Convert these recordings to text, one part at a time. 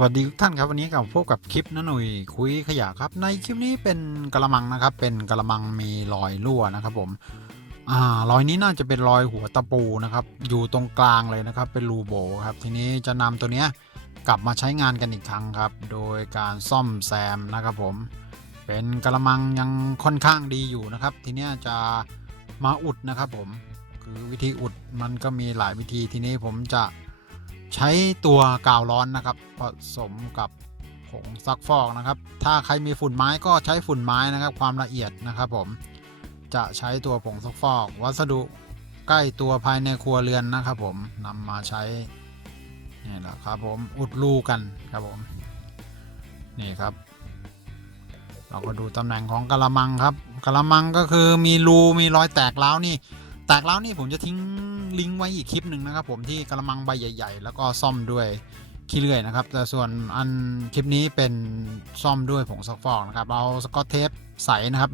วัสดีทุกท่านครับวันนี้กับพบกับคลิปน้าหนุ่ยคุยขยะครับ ในคลิปนี้เป็นกระมังนะครับ เป็นกระมังมีรอยรั่วนะครับผมอ่ารอยนี้น่าจะเป็นรอยหัวตะปูนะครับ อยู่ตรงกลางเลยนะครับ เป็นรูโบครับ ทีนี้จะนำตัวเนี้ยกลับมาใช้งานกันอีกครั้งครับ โดยการซ่อมแซมนะครับผม เป็นกระมังยังค่อนข้างดีอยู่นะครับ ทีนี้จะมาอุดนะครับผมคือวิธีอุดมันก็มีหลายวิธีทีนี้ผมจะ ใช้ตัวกาวร้อนนะครับ ผสมกับผงซักฟอกนะครับ ถ้าใครมีฝุ่นไม้ก็ใช้ฝุ่นไม้นะครับ ความละเอียดนะครับผมจะใช้ตัวผงซักฟอก วัสดุใกล้ตัวภายในครัวเรือนนะครับ ผมนำมาใช้นี่แหละครับผมอุดรูกันครับผมนี่ครับ เราก็ดูตำแหน่งของกระมังครับกระมังก็คือมีรูมีรอยแตกร้าวนี่ แตกแล้วนี่ผมจะทิ้ง ลิงก์ไว้อีกคลิปหนึ่งนะครับผมที่กระมังใบใหญ่ ๆ แล้วก็ซ่อมด้วยขี้เลื่อยนะครับ แต่ส่วนอันคลิปนี้เป็นซ่อมด้วยผงซักฟอกนะครับ เอาสกอตเทปใสนะครับ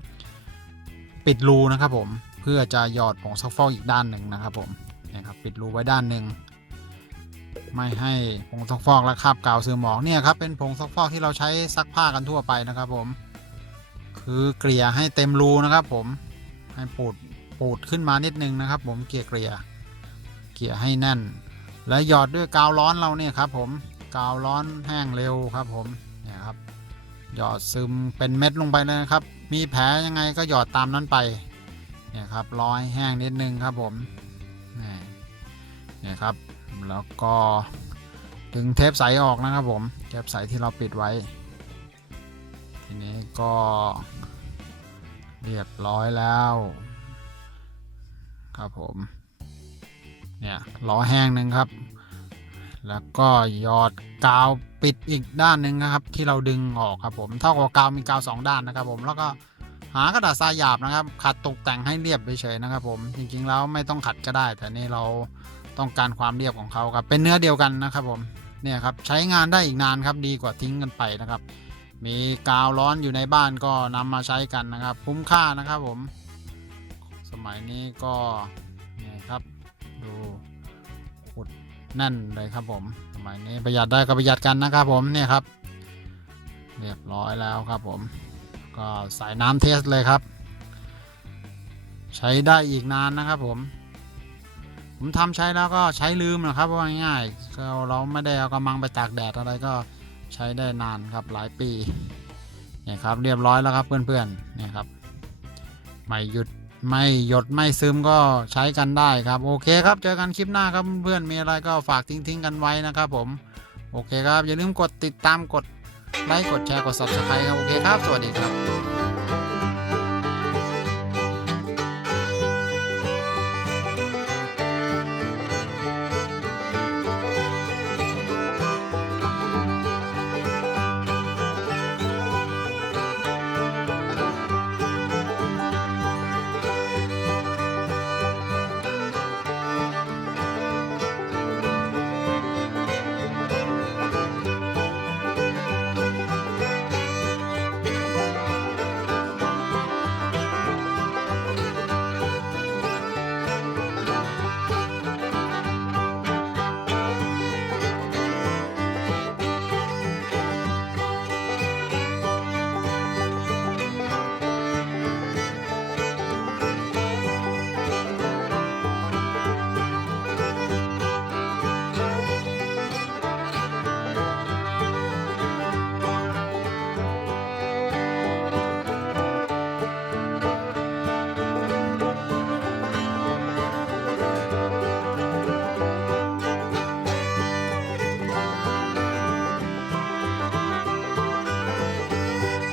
ปิดรูนะครับผมเพื่อจะหยอดผงซักฟอกอีกด้านหนึ่งนะครับผมนี่ครับปิดรูไว้ด้านหนึ่งไม่ให้ผงซักฟอกและคราบกาวซึมออกเนี่ยครับเป็นผงซักฟอกที่เราใช้ซักผ้ากันทั่วไปนะครับผม คือเกลี่ยให้เต็มรูนะครับผมให้ปูดปูดขึ้นมานิดนึงนะครับ ผมเกลี่ยเกลี่ย กี่ยให้แน่น และหยอดด้วยกาวร้อนเราเนี่ยครับผมกาวร้อนแห้งเร็วครับผมเนี่ยครับหยอดซึมเป็นเม็ดลงไปเลยครับ มีแผลยังไงก็หยอดตามนั้นไปเนี่ยครับร้อให้แห้งนิดนึงครับผมนี่เนี่ยครับแล้วก็ดึงเทปใสออกนะครับผมเทปใสที่เราปิดไว้ ทีนี้ก็เรียบร้อยแล้ว ครับผม เนี่ยล้อแห้งหนึ่งครับ แล้วก็หยอดกาวปิดอีกด้านหนึ่งนะครับ ที่เราดึงออกครับผมเท่ากับกาวมีกาวสองด้านนะครับ ผมแล้วก็หากระดาษทรายหยาบนะครับ ขัดตกแต่งให้เรียบเฉยๆนะครับ ผมจริงๆแล้วไม่ต้องขัดก็ได้ แต่นี่เราต้องการความเรียบของเขาครับเป็นเนื้อเดียวกันนะครับ ผมเนี่ยครับใช้งานได้อีกนานครับดีกว่าทิ้งกันไปนะครับ มีกาวร้อนอยู่ในบ้านก็นำมาใช้กันนะครับ คุ้มค่านะครับผม สมัยนี้ก็เนี่ยครับ ดูอุดแน่นเลยครับผมสมัยนี้ประหยัดได้ก็ประหยัดกันนะครับผมเนี่ยครับ เรียบร้อยแล้วครับผม ก็ใส่น้ำเทสเลยครับ ใช้ได้อีกนานนะครับผม ผมทำใช้แล้วก็ใช้ลืมนะครับว่าง่ายๆเราเราไม่ได้เอากระมังไปตากแดดอะไรก็ใช้ได้นานครับหลายปีเนี่ยครับเรียบร้อยแล้วครับเพื่อนๆเนี่ยครับไม่หยุด ไม่หยดไม่ซึมก็ใช้กันได้ครับ โอเคครับเจอกันคลิปหน้าครับเพื่อนมีอะไรก็ฝากทิ้งๆกันไว้นะครับผม โอเคครับ อย่าลืมกดติดตามกดไลค์กดแชร์กด subscribe ครับ โอเคครับ สวัสดีครับ